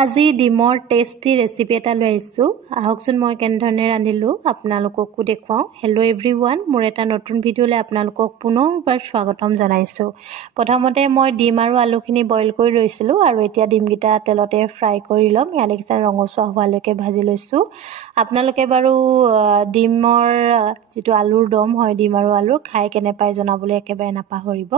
আজি ডিমৰ tasty recipe এটা লৈ আহিছোঁ। আহকচোন মই কেনেধৰণে ৰান্ধিলোঁ আপোনালোককো দেখুৱাওঁ। হেল্ল' এভৰিৱান, মোৰ এটা নতুন ভিডিঅ'লৈ আপোনালোকক পুনৰবাৰ স্বাগতম জনাইছোঁ। প্ৰথমতে মই ডিম আৰু আলুখিনি বইল কৰি লৈছিলোঁ আৰু এতিয়া ডিমকেইটা তেলতে ফ্ৰাই কৰি ল'ম। ইয়াত দেখিছে ৰঙচুৱা হোৱালৈকে ভাজি লৈছোঁ। আপোনালোকে বাৰু ডিমৰ যিটো আলুৰ দম হয়, ডিম আৰু আলুৰ খাই কেনে পায় জনাবলৈ একেবাৰে নাপাহৰিব।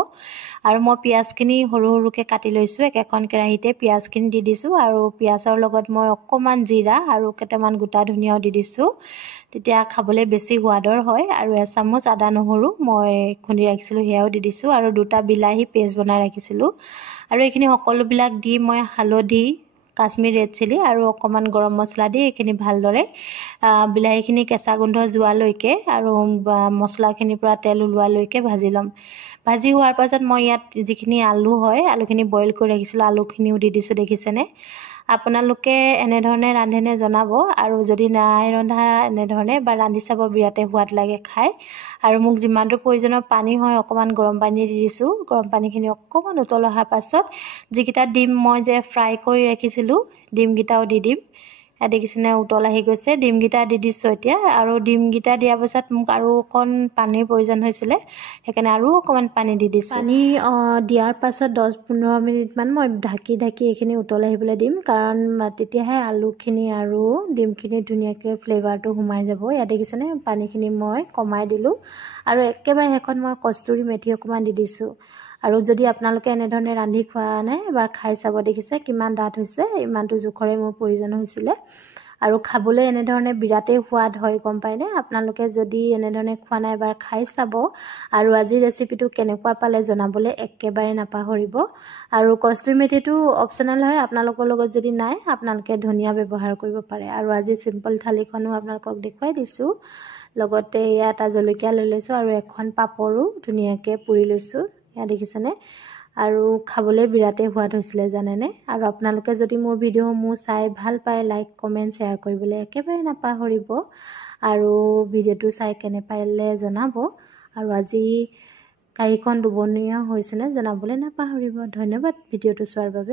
আৰু মই পিঁয়াজখিনি সৰু সৰুকৈ কাটি লৈছোঁ। একেখন কেৰাহীতে পিঁয়াজখিনি দি দিছোঁ আৰু পিঁয়াজৰ লগত মই অকণমান জিৰা আৰু কেইটামান গোটা ধনিয়াও দি দিছোঁ। তেতিয়া খাবলৈ বেছি সোৱাদৰ হয়। আৰু এচামুচ আদা নহৰু মই খুন্দি ৰাখিছিলোঁ, সেয়াও দি দিছোঁ আৰু দুটা বিলাহী পেষ্ট বনাই ৰাখিছিলোঁ। আৰু এইখিনি সকলোবিলাক দি মই হালধি, কাশ্মীৰ ৰেড চিলি আৰু অকণমান গৰম মছলা দি এইখিনি ভালদৰে বিলাহীখিনি কেঁচা গোন্ধ যোৱালৈকে আৰু মছলাখিনিৰ পৰা তেল ওলোৱালৈকে ভাজি ল'ম। ভাজি হোৱাৰ পাছত মই ইয়াত যিখিনি আলু হয়, আলুখিনি বইল কৰি ৰাখিছিলোঁ, আলুখিনিও দি দিছোঁ। দেখিছেনে? আপোনালোকে এনেধৰণে ৰান্ধেনে জনাব, আৰু যদি নাই ৰন্ধা এনেধৰণে বা ৰান্ধি চাব, বিৰাটেই সোৱাদ লাগে খাই। আৰু মোক যিমানটো প্ৰয়োজনৰ পানী হয় অকণমান গৰম পানী দি দিছোঁ। গৰম পানীখিনি অকণমান উতল অহাৰ পাছত যিকেইটা ডিম মই যে ফ্ৰাই কৰি ৰাখিছিলোঁ, ডিমকেইটাও দি দিম। ইয়াত দেখিছেনে উতল আহি গৈছে। ডিমকেইটা দি দিছোঁ এতিয়া। আৰু ডিমকেইটা দিয়াৰ পাছত মোক আৰু অকণ পানীৰ প্ৰয়োজন হৈছিলে, সেইকাৰণে আৰু অকণমান পানী দি দিছোঁ। পানী দিয়াৰ পাছত 10-15 মিনিটমান মই ঢাকি এইখিনি উতল আহিবলৈ দিম, কাৰণ তেতিয়াহে আলুখিনি আৰু ডিমখিনি ধুনীয়াকৈ ফ্লেভাৰটো সোমাই যাব। ইয়াত দেখিছেনে পানীখিনি মই কমাই দিলোঁ আৰু একেবাৰে শেষত মই কস্তুৰী মেথি অকণমান দি দিছোঁ। আৰু যদি আপোনালোকে এনেধৰণে ৰান্ধি খোৱা নাই, এবাৰ খাই চাব। দেখিছে কিমান ডাঠ হৈছে, ইমানটো জোখৰে মোৰ প্ৰয়োজন হৈছিলে। আৰু খাবলৈ এনেধৰণে বিৰাটেই সোৱাদ হয়, গম পায়নে? আপোনালোকে যদি এনেধৰণে খোৱা নাই এবাৰ খাই চাব। আৰু আজিৰ ৰেচিপিটো কেনেকুৱা পালে জনাবলৈ একেবাৰে নাপাহৰিব। আৰু কস্তুৰী মেথিটো অপশ্যনেল হয়, আপোনালোকৰ লগত যদি নাই আপোনালোকে ধনিয়া ব্যৱহাৰ কৰিব পাৰে। আৰু আজি চিম্পল থালিখনো আপোনালোকক দেখুৱাই দিছোঁ। লগতে ইয়াত এটা জলকীয়া লৈ লৈছোঁ আৰু এখন পাপৰো ধুনীয়াকৈ পুৰি লৈছোঁ। ইয়াত দেখিছেনে? আৰু খাবলৈ বিৰাটেই সোৱাদ হৈছিলে জানেনে? আৰু আপোনালোকে যদি মোৰ ভিডিঅ'সমূহ চাই ভাল পায়, লাইক কমেণ্ট শ্বেয়াৰ কৰিবলৈ একেবাৰে নাপাহৰিব। আৰু ভিডিঅ'টো চাই কেনে পালে জনাব। আৰু আজি কাৰীখন দুবনীয়া হৈছেনে জনাবলৈ নাপাহৰিব। ধন্যবাদ ভিডিঅ'টো চোৱাৰ বাবে।